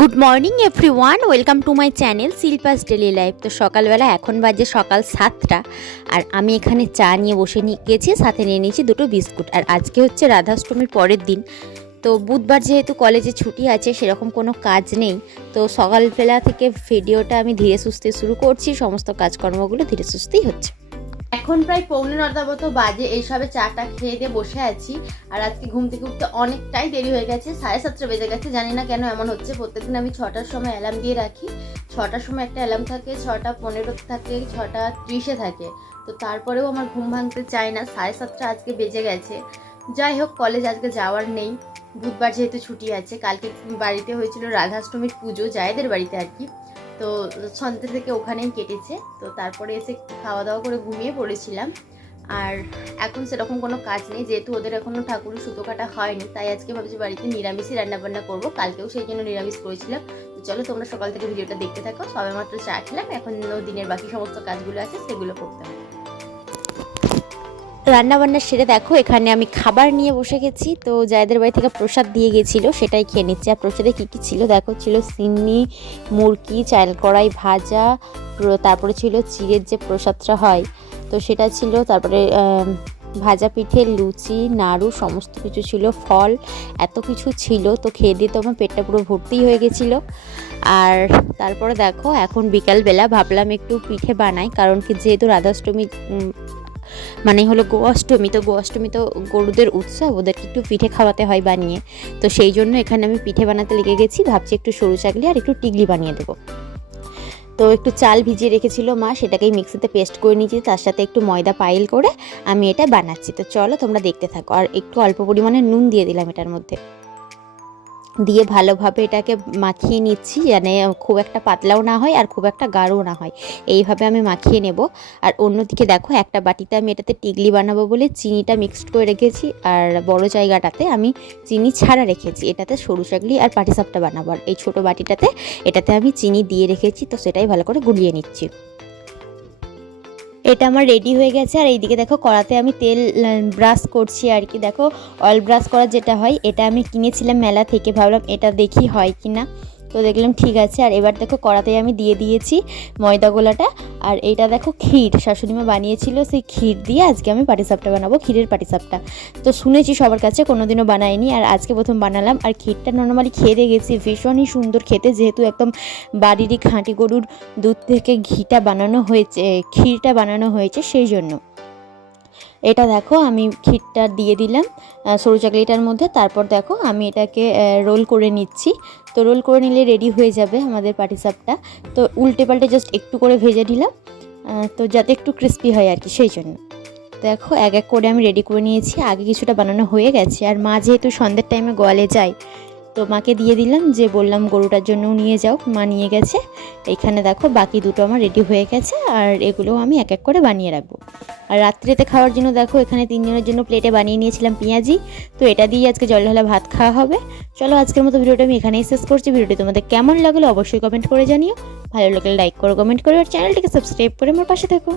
Good morning every one welcome to my channel Shilpa's daily life তো সকালবেলা এখন বাজে সকাল সাতটা, আর আমি এখানে চা নিয়ে বসে নিয়ে গেছি, সাথে নিয়ে নিয়েছি দুটো বিস্কুট। আর আজকে হচ্ছে রাধাষ্টমীর পরের দিন। তো বুধবার যেহেতু কলেজে ছুটি আছে, সেরকম কোনো কাজ নেই। তো সকালবেলা থেকে ভিডিওটা আমি ধীরে সুস্থে শুরু করছি, সমস্ত কাজকর্মগুলো ধীরে সুস্থেই হচ্ছে। এখন প্রায় পৌনে নটা মতো বাজে, এইসবে চাটা খেয়ে দিয়ে বসে আছি। আর আজকে ঘুম থেকে উঠতে অনেকটাই দেরি হয়ে গেছে, সাড়ে সাতটা বেজে গেছে, জানি না কেন এমন হচ্ছে। প্রত্যেকদিন আমি ছটার সময় অ্যালার্ম দিয়ে রাখি। ছটার সময় একটা অ্যালার্ম থাকে, ছটা পনেরো থাকে, ছটা ত্রিশে থাকে। তো তারপরেও আমার ঘুম ভাঙতে চায় না, সাড়ে সাতটা আজকে বেজে গেছে। যাই হোক কলেজ আজকে যাওয়ার নেই। বুধবার যেহেতু ছুটি আছে, কালকে বাড়িতে হয়েছিল রাধাষ্টমীর পুজো, জায়েদের বাড়িতে আর কি। তো সন্ধ্যে থেকে ওখানেই কেটেছে। তো তারপরে এসে খাওয়া দাওয়া করে ঘুমিয়ে পড়েছিলাম। আর এখন সেরকম কোনো কাজ নেই, যেহেতু ওদের এখনও ঠাকুরের সুতো কাটা হয়নি, তাই আজকে ভাবছি বাড়িতে নিরামিষই রান্নাবান্না করব। কালকেও সেই জন্য নিরামিষ করেছিলাম। তো চলো তোমরা সকাল থেকে ভিডিওটা দেখতে থাকো। সবে মাত্র চা খেলাম, এখন দিনের বাকি সমস্ত কাজগুলো আছে, সেগুলো করতে হবে। রান্না বান্না সেরে দেখো, এখানে আমি খাবার নিয়ে বসে গেছি। তো যাদের বাড়ি থেকে প্রসাদ দিয়ে গেছিল, সেটাই খেয়ে নিচ্ছি। আর প্রসাদে কী কী ছিল? দেখো, ছিল সিন্নি মুরগি চাল কড়াই ভাজা তারপরে ছিল চিড়ের যে প্রসাদটা হয়, তো সেটা ছিল। তারপরে ভাজা পিঠে লুচি, নাড়ু, সমস্ত কিছু ছিল, ফল, এত কিছু ছিল। তো খেয়ে দিয়ে তো আমার পেটটা পুরো ভর্তি হয়ে গেছিল। আর তারপরে দেখো, এখন বিকালবেলা ভাবলাম একটু পিঠে বানাই, কারণ কি যেহেতু রাধাষ্টমী মানে হলো গোঅষ্টমী তো গোঅষ্টমী তো গরুদের উৎসব, ওদেরকে একটু পিঠে খাওয়াতে হয় বানিয়ে। তো সেই জন্য এখানে আমি পিঠে বানাতে লেগে গেছি, ভাবছি একটু সরু চাকলি আর একটু টিগলি বানিয়ে দেবো। তো একটু চাল ভিজিয়ে রেখেছিল মা, সেটাকেই মিক্সিতে পেস্ট করে নিয়েছি, তার সাথে একটু ময়দা পাইল করে আমি এটা বানাচ্ছি। তো চলো তোমরা দেখতে থাকো, আর একটু অল্প পরিমাণে নুন দিয়ে দিলাম এটার মধ্যে। দিয়ে ভালোভাবে এটাকে মাখিয়ে নিচ্ছি মানে খুব একটা পাতলাও না হয় আর খুব একটা গাঢ়ও না হয়। এইভাবে আমি মাখিয়ে নেব। আর অন্যদিকে দেখো, একটা বাটিতে আমি এটাতে টিগলি বানাবো বলে চিনিটা মিক্সড করে রেখেছি আর বড় জায়গাটাতে আমি চিনি ছাড়া রেখেছি। এটাতে সরু চাকলি আর পাটিসাপটা বানাবো। আর এই ছোটো বাটিটাতে এটাতে আমি চিনি দিয়ে রেখেছি, তো সেটাই ভালো করে গুলিয়ে নিচ্ছি। এটা আমার রেডি হয়ে গেছে। আর এইদিকে দেখো, কড়াতে আমি তেল ব্রাশ করছি আর কি। দেখো অয়েল ব্রাশ করা যেটা হয়, এটা আমি কিনেছিলাম মেলা থেকে। ভাবলাম এটা দেখি হয় কি না তো দেখলাম ঠিক আছে, আর এবার দেখো কড়াতে আমি দিয়ে দিয়েছি ময়দা গোলাটা। আর এইটা দেখো ক্ষীর শাশুড়িমা বানিয়েছিল সেই ক্ষীর দিয়ে আজকে আমি পাটিসাপটা বানাবো, ক্ষীরের পাটিসাপটা তো শুনেছি সবার কাছে, কোনোদিনও বানাইনি, আর আজকে প্রথম বানালাম। আর ক্ষীরটা নর্মালি খেয়ে গেছি ভীষণই সুন্দর খেতে, যেহেতু একদম বাড়িরই খাঁটি গরুর দুধ থেকে ঘিটা বানানো হয়েছে, ক্ষীরটা বানানো হয়েছে, সেই জন্য। এটা দেখো, আমি ক্ষীরটা দিয়ে দিলাম সরু চাকলিটার মধ্যে। তারপর দেখো, আমি এটাকে রোল করে নিচ্ছি। তো রোল করে নিলে রেডি হয়ে যাবে আমাদের পাটিসাপটা তো উল্টে পাল্টে জাস্ট একটু করে ভেজে দিলাম তো যাতে একটু ক্রিস্পি হয় আর কি, সেই জন্য। দেখো, এক এক করে আমি রেডি করে নিয়েছি। আগে কিছুটা বানানো হয়ে গেছে। আর মা যেহেতু সন্ধ্যের টাইমে গোয়ালে যায় তো মাকে দিয়ে দিলাম যে বললাম গরুটার জন্যও নিয়ে যাও। মা নিয়ে গেছে। এখানে দেখো বাকি দুটো আমার রেডি হয়ে গেছে আর এগুলোও আমি এক এক করে বানিয়ে রাখব। আর রাত্রিতে খাওয়ার জন্য দেখো এখানে তিনজনের জন্য প্লেটে বানিয়ে নিয়েছিলাম পেঁয়াজি। তো এটা দিয়ে আজকে জল ঢালা ভাত খাওয়া হবে। চলো আজকের মতো ভিডিওটা আমি এখানেই শেষ করছি। ভিডিওটি তোমাদের কেমন লাগল অবশ্যই কমেন্ট করে জানিও। ভালো লাগলে লাইক করো কমেন্ট করো, আর চ্যানেলটিকে সাবস্ক্রাইব করে আমার পাশে থেকো।